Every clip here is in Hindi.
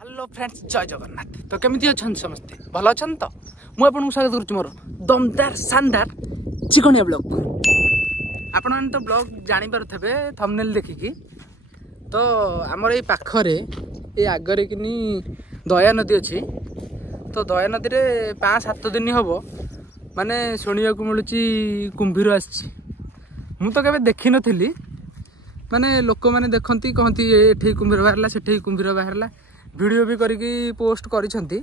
हेलो फ्रेंड्स, जय जगन्नाथ। तो केमिति अछन समस्ते भल अछन तो मु आपन स्वागत करूछु मोर दमदार शानदार चिकनिया ब्लॉग। आपण मन तो ब्लॉग जानि पारुथबे थंबनेल देखिकी। तो हमर ए पाखरे ए आगरे किनी दया नदी अछि। तो दया नदी रे 5-7 दिन हबो माने सुनिया को मिलुची कुंभीर आछि। मु तो केबे देखि नथिली, माने लोक माने देखंती कहंती एठी कुंभीर बाहरला सेठी कुंभीर बाहरला, वीडियो भी करके पोस्ट करिसंती।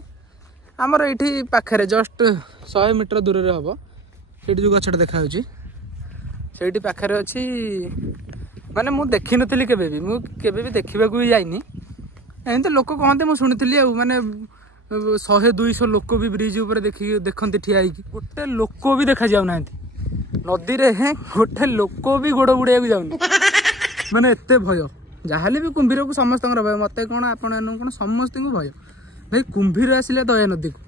हमर एठी पाखरे जस्ट 100 मीटर दूर रे हबो सेठी जो गछट देखा होची सेठी पाखरे अछि। माने मु देखि नथिली केबे भी देखिबा को भी जाइनी। एंते लोक कहंते मु सुनिथिली आ माने 100-200 लोक भी ब्रिज ऊपर देखंती ठिया होई। गोटे लोक भी देखा जाउ नांती नदी रे। गोटे लोक भी गोड़ बुड़िया को जाउनी, माने एते भय। जहाले भी कुंभीर को समस्त भय, मत कौन आपण कौन समस्त भय। भाई कुंभीर आसिले दया नदी को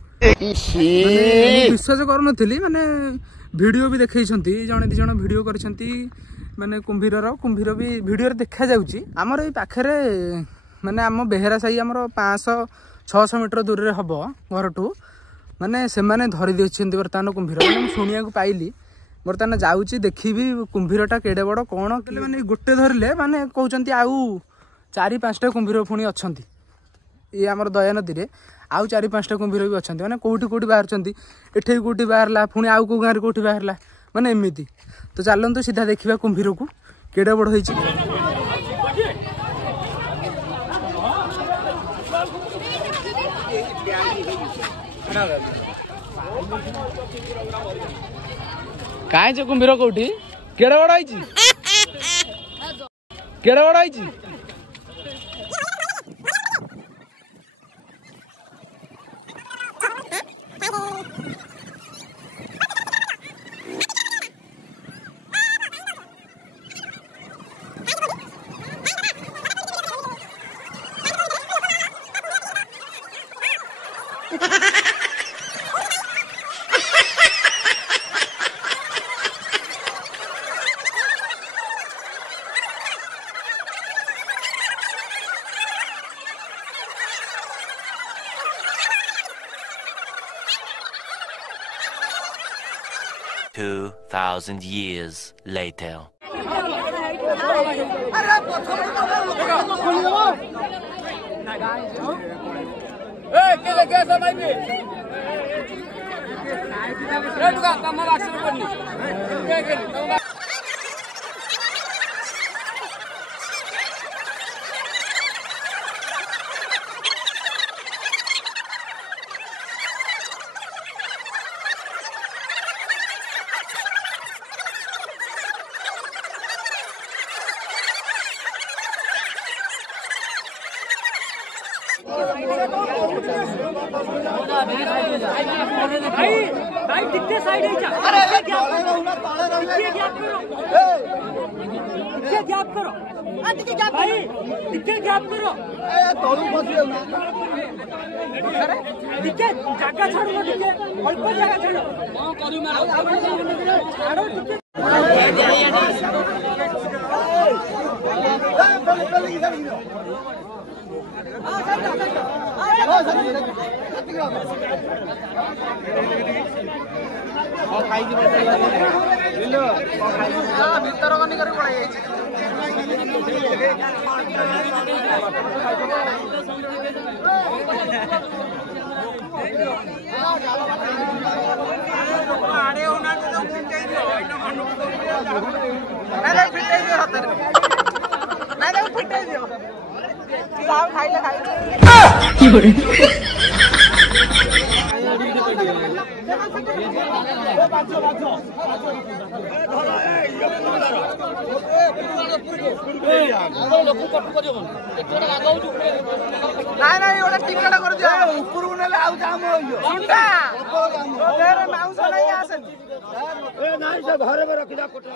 विश्वास करूनी, माने वीडियो भी देखई जड़े 2 जण वीडियो करछंती। माने कुंभीर भी वीडियो रे देखा जाउची। हमर ए पाखरे माने आम बेहेरा साही हमर 500-600 मीटर दूर रे हबो घरटू। माने से माने धरि देछंती बर्तमान कुंभीर। माने सुनिया को पाइली बर्तमान जाऊँगी देखी कुंभीरटा केड़े बड़ कौन माने गोटे धरले माने कहते आउ 4-5टा कुंभीर पुणी अच्छा ये आम दया नदी में आउ 4-5टा कुंभीर भी अच्छा। माने कौटी कौटी बाहर एठे कौटी बाहरला पुणी आउ कौ गाँव कौटी बाहरला माने एमती। तो चलते सीधा देखा कुंभीर को केड़े बड़ होइछि। काहे जो कुंभीर कौटी केड़े बड़ होइछि, केड़े बड़ होइछि। $2,000 years later. भाई कितने साइड है? अरे गैप करो भाई, टिके गैप करो। टिके जगह छोड़ो, टिके अल्प जगह छोड़ो। छाड़ो टिके। भीतर गनी कर पड़े आड़े होना तो फिटाई दियो ना, फिटाई दियो हाथ में ना, फिटाई दियो साहब खाइले की करे। नाई ओटा टिकट कर दिया ऊपर को नेले आउ जाम होइयो उंडा ओरे माउस नहीं आसे ए नाई से घरे में रखि जा कोठा।